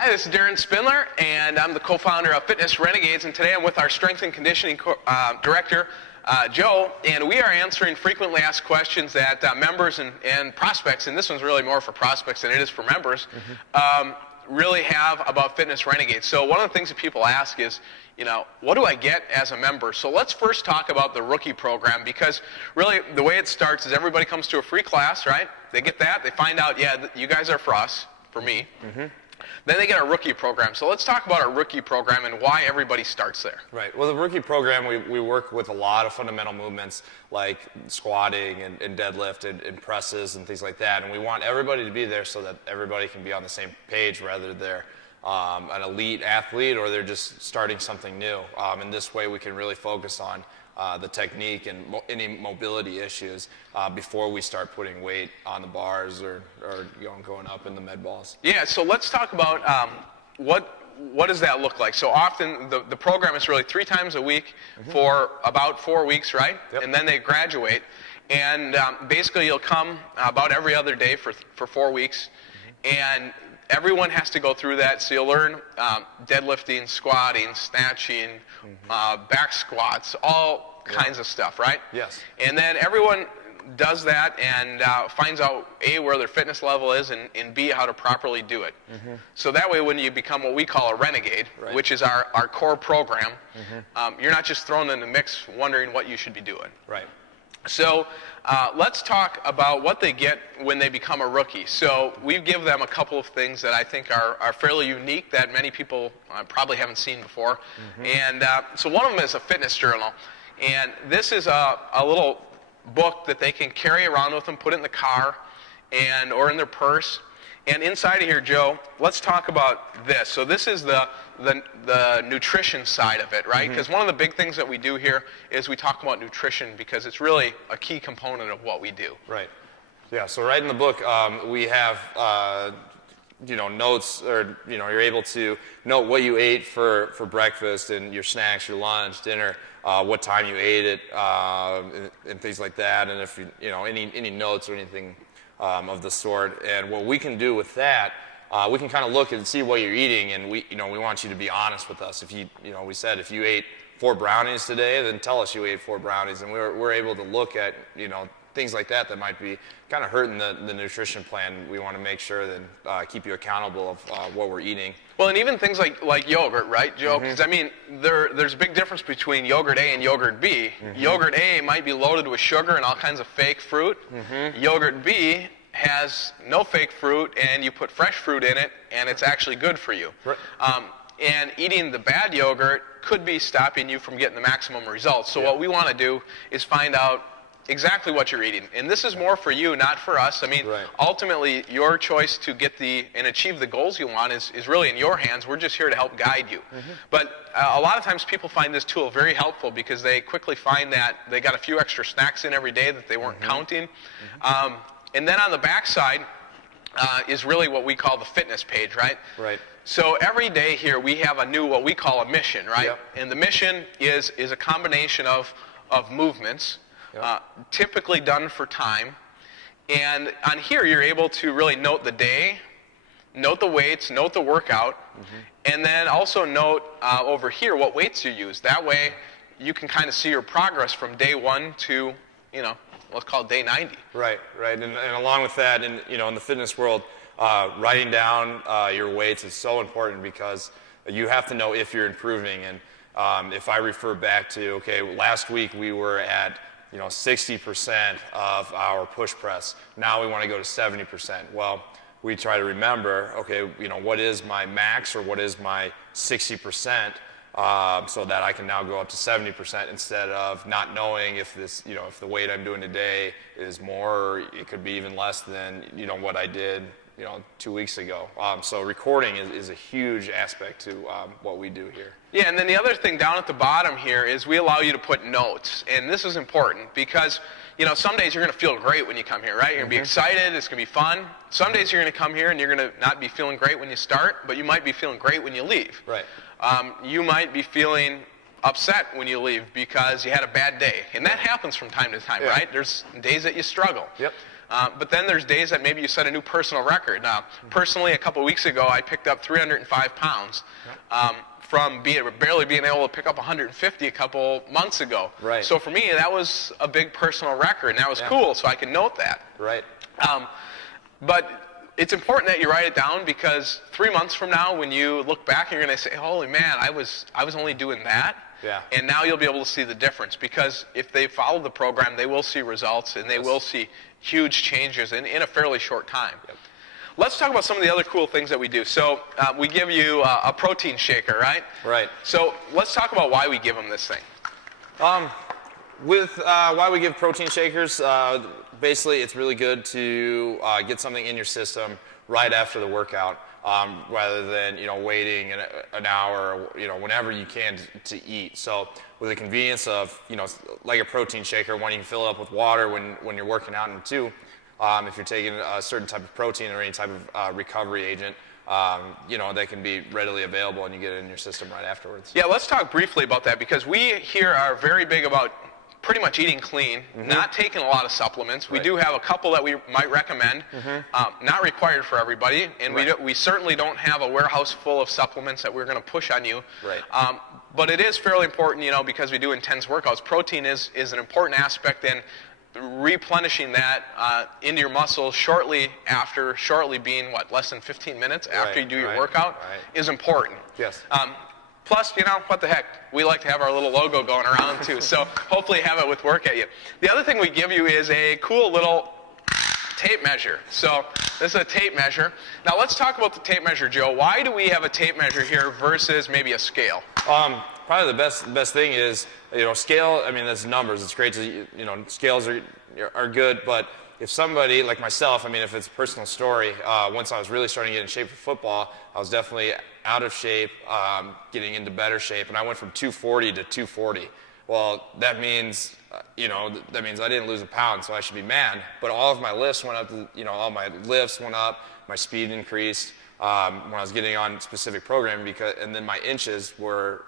Hi, this is Darren Spindler, and I'm the co-founder of Fitness Renegades, and today I'm with our strength and conditioning director, Joe, and we are answering frequently asked questions that members and prospects, and this one's really more for prospects than it is for members, really have about Fitness Renegades. So one of the things that people ask is, what do I get as a member? So let's first talk about the rookie program, because really the way it starts is everybody comes to a free class, right? They get that, they find out, yeah, you guys are for us, for me. Then they get our rookie program. So let's talk about our rookie program and why everybody starts there. Right. Well, the rookie program, we work with a lot of fundamental movements like squatting and deadlift and presses and things like that. And we want everybody to be there so that everybody can be on the same page, whether they're an elite athlete or they're just starting something new. In this way, we can really focus on the technique and any mobility issues before we start putting weight on the bars or going up in the med balls. Yeah, so let's talk about what does that look like? So often the program is really 3 times a week for about 4 weeks, right? Yep. And then they graduate. And basically you'll come about every other day for 4 weeks. And everyone has to go through that. So you'll learn deadlifting, squatting, snatching, back squats, all kinds of stuff, right? Yes. And then everyone does that and finds out A, where their fitness level is, and B, how to properly do it. So that way when you become what we call a renegade, right, which is our core program, you're not just thrown in the mix wondering what you should be doing. Right. So let's talk about what they get when they become a rookie. So we give them a couple of things that I think are fairly unique that many people probably haven't seen before. And so one of them is a fitness journal. And this is a little book that they can carry around with them, put it in the car or in their purse. And inside of here, Joe, let's talk about this. So this is the nutrition side of it, right? Because one of the big things that we do here is we talk about nutrition because it's really a key component of what we do. Right. Yeah, so right in the book, we have notes, or you're able to note what you ate for breakfast and your snacks, your lunch, dinner, what time you ate it, and things like that, and if any notes or anything of the sort. And what we can do with that, we can kind of look and see what you're eating, and we want you to be honest with us. If we said if you ate 4 brownies today, then tell us you ate 4 brownies, and we're able to look at things like that might be kind of hurting the nutrition plan. We want to make sure that keep you accountable of what we're eating. Well, and even things like yogurt, right, Joe? Because there's a big difference between yogurt A and yogurt B. Yogurt A might be loaded with sugar and all kinds of fake fruit. Yogurt B has no fake fruit, and you put fresh fruit in it, and it's actually good for you. Right. And eating the bad yogurt could be stopping you from getting the maximum results. So what we want to do is find out exactly what you're eating. And this is more for you, not for us. Ultimately, your choice to get and achieve the goals you want is really in your hands. We're just here to help guide you. But a lot of times people find this tool very helpful because they quickly find that they got a few extra snacks in every day that they weren't counting. And then on the back side is really what we call the fitness page, right? Right. So every day here we have what we call a mission, right? Yep. And the mission is a combination of movements, typically done for time. And on here you're able to really note the day, note the weights, note the workout, and then also note over here what weights you use. That way you can kind of see your progress from day 1 to, let's call it day 90. Right. And along with that, in the fitness world, writing down your weights is so important because you have to know if you're improving. And if I refer back to, last week we were at 60% of our push press. Now we want to go to 70%. Well, we try to remember, what is my max or what is my 60%, so that I can now go up to 70% instead of not knowing if this, if the weight I'm doing today is more, or it could be even less than, what I did, 2 weeks ago. So recording is a huge aspect to what we do here. Yeah, and then the other thing down at the bottom here is we allow you to put notes. And this is important because, some days you're going to feel great when you come here, right? You're going to be excited, it's going to be fun. Some days you're going to come here and you're going to not be feeling great when you start, but you might be feeling great when you leave. Right. You might be feeling upset when you leave because you had a bad day. And that happens from time to time, right? There's days that you struggle. Yep. But then there's days that maybe you set a new personal record. Now, personally, a couple weeks ago, I picked up 305 pounds from barely being able to pick up 150 a couple months ago. Right. So for me, that was a big personal record, and that was cool, so I can note that. Right. But it's important that you write it down, because 3 months from now, when you look back, you're going to say, holy man, I was only doing that. Yeah. And now you'll be able to see the difference, because if they follow the program, they will see results, and they will see huge changes in a fairly short time. Yep. Let's talk about some of the other cool things that we do. So we give you a protein shaker, right? Right. So let's talk about why we give them this thing. With why we give protein shakers, basically it's really good to get something in your system right after the workout, rather than waiting an hour or whenever you can to eat. So with the convenience of like a protein shaker, one, you can fill it up with water when you're working out, and two, if you're taking a certain type of protein or any type of recovery agent, they can be readily available, and you get it in your system right afterwards. Yeah, let's talk briefly about that, because we here are very big about pretty much eating clean, not taking a lot of supplements. We do have a couple that we might recommend, not required for everybody, and we certainly don't have a warehouse full of supplements that we're going to push on you. Right. But it is fairly important, because we do intense workouts. Protein is an important aspect, and replenishing that into your muscles shortly being less than 15 minutes after you do your workout is important. Yes. Plus, what the heck, we like to have our little logo going around too, so hopefully have it with Work At You. The other thing we give you is a cool little tape measure. So this is a tape measure. Now let's talk about the tape measure, Joe. Why do we have a tape measure here versus maybe a scale? Probably the best thing is, scale, I mean, that's numbers. It's great to, scales are good, but if somebody like myself, I mean, if it's a personal story, once I was really starting to get in shape for football, I was definitely out of shape, getting into better shape, and I went from 240 to 240. Well, that means, that means I didn't lose a pound, so I should be mad. But all of my lifts went up, all my lifts went up, my speed increased when I was getting on specific programming, and then my inches were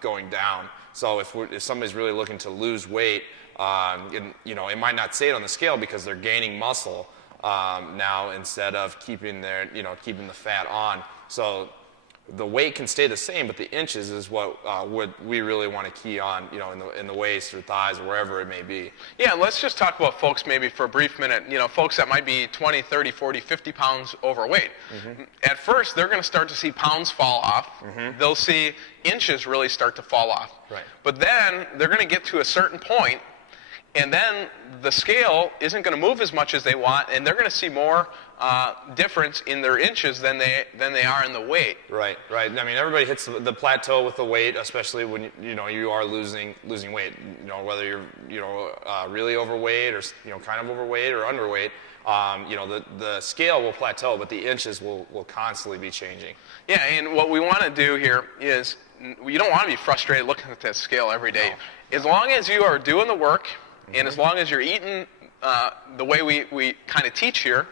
going down. So if somebody's really looking to lose weight, it might not say it on the scale because they're gaining muscle now instead of keeping the fat on. So the weight can stay the same, but the inches is what we really want to key on, in the waist or thighs or wherever it may be. Yeah, let's just talk about folks maybe for a brief minute, folks that might be 20, 30, 40, 50 pounds overweight. At first, they're going to start to see pounds fall off. They'll see inches really start to fall off. Right. But then they're going to get to a certain point, and then the scale isn't going to move as much as they want, and they're going to see more difference in their inches than they are in the weight. Right. I mean, everybody hits the plateau with the weight, especially when you are losing weight. Whether you're really overweight or kind of overweight or underweight. The scale will plateau, but the inches will constantly be changing. Yeah, and what we want to do here is you don't want to be frustrated looking at that scale every day. No. As long as you are doing the work, and as long as you're eating the way we kind of teach here,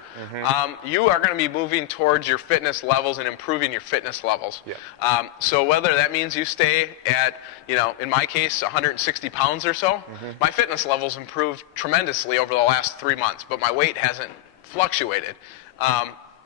you are going to be moving towards your fitness levels and improving your fitness levels. Yeah. So whether that means you stay at, in my case, 160 pounds or so, my fitness levels improved tremendously over the last 3 months, but my weight hasn't fluctuated.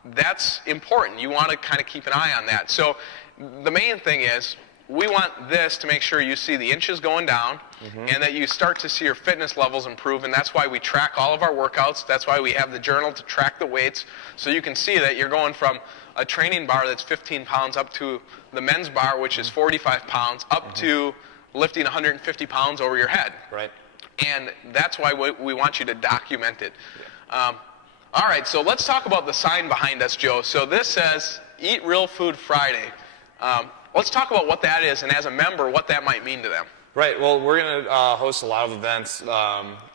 That's important. You want to kind of keep an eye on that. So the main thing is, we want this to make sure you see the inches going down and that you start to see your fitness levels improve, and that's why we track all of our workouts. That's why we have the journal to track the weights, so you can see that you're going from a training bar that's 15 pounds up to the men's bar, which is 45 pounds, up to lifting 150 pounds over your head. Right. And that's why we want you to document it. Yeah. All right, so let's talk about the sign behind us, Joe. So this says, Eat Real Food Friday. Let's talk about what that is, and as a member, what that might mean to them. Right. Well, we're going to host a lot of events.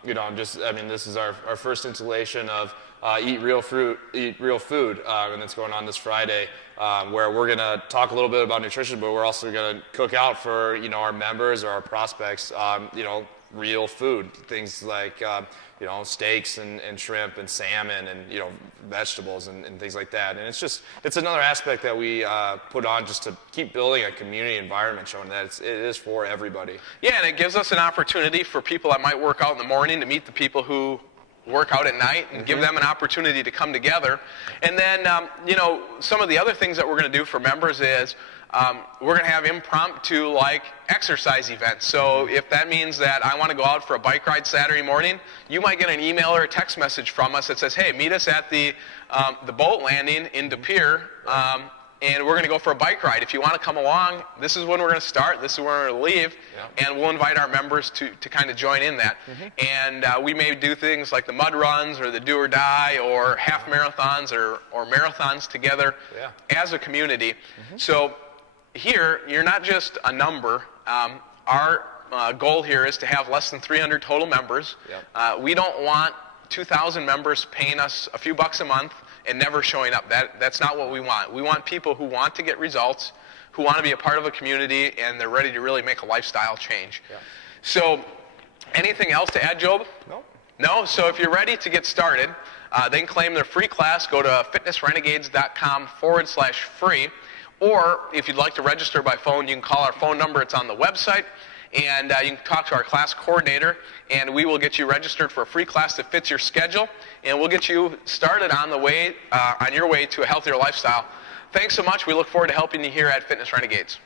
This is our first installation of Eat Real Food, and it's going on this Friday, where we're going to talk a little bit about nutrition, but we're also going to cook out for our members or our prospects, real food, things like steaks and shrimp and salmon and vegetables and things like that. And it's another aspect that we put on just to keep building a community environment, showing that it is for everybody. Yeah, and it gives us an opportunity for people that might work out in the morning to meet the people who work out at night and give them an opportunity to come together. And then, some of the other things that we're going to do for members is we're going to have impromptu exercise events. So if that means that I want to go out for a bike ride Saturday morning, you might get an email or a text message from us that says, hey, meet us at the boat landing in De Pere, and we're going to go for a bike ride. If you want to come along, this is when we're going to start, this is when we're going to leave, and we'll invite our members to kind of join in that. And we may do things like the mud runs or the do or die or half marathons or marathons together as a community. So here, you're not just a number. Our goal here is to have less than 300 total members. We don't want 2,000 members paying us a few bucks a month and never showing up. That's not what we want. We want people who want to get results, who want to be a part of a community, and they're ready to really make a lifestyle change. So anything else to add, Job? No? So if you're ready to get started, they can claim their free class. Go to fitnessrenegades.com/free. Or if you'd like to register by phone, you can call our phone number. It's on the website. And you can talk to our class coordinator, and we will get you registered for a free class that fits your schedule, and we'll get you started on your way to a healthier lifestyle. Thanks so much. We look forward to helping you here at Fitness Renegades.